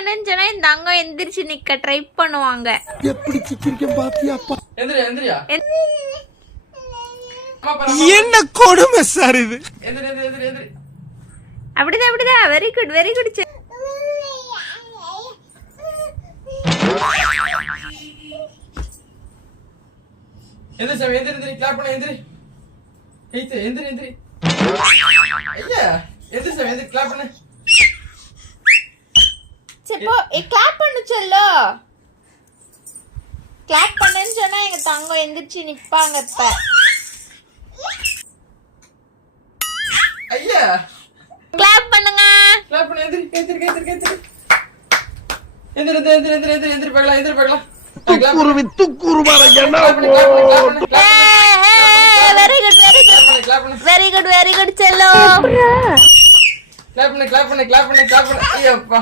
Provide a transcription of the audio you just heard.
பண்ணுன்னு சொன்னா இந்த தங்கம் எந்திரிச்சு நிக்க ட்ரை பண்ணுவாங்க. எப்படி சிக்கிரிக்கம் பாத்தியாப்பா. எந்திரியா எந்திரியா. என்ன கொடுமை சார் இது. எந்திரி எந்திரி எந்திரி எந்திரி. அப்படிதான் அப்படிதான். Very good very good. எந்திரி சாமி எந்திரி எந்திரி. கிளாப் பண்ண எந்திரி. எந்திரி எந்திரி எந்திரி. ஐயா எந்திரி சாமி எந்திரி. கிளாப் பண்ணு. சப்போ கிளாப் பண்ணு சொல்லு. கிளாப் பண்ணுன்னு சொன்னா எங்க தங்கம் எந்திரிச்சு நிப்பாங்க. இப்ப ஐயா கிளாப் பண்ணுங்க. கிளாப் பண்ணு. எந்திரி எந்திரி எந்திரி எந்திரி. எந்திரி எந்திரி எந்திரி எந்திரி எந்திரி எந்திரி பார்க்கலாம். எந்திரி பார்க்கலாம். துக்குருவி துக்குருவார என்ன very good very good clap பண்ணு. வெரி குட் வெரி குட் செல்லோ. கிளாப் பண்ணு கிளாப் பண்ணு கிளாப் பண்ணு கிளாப் பண்ணு. ஐயப்பா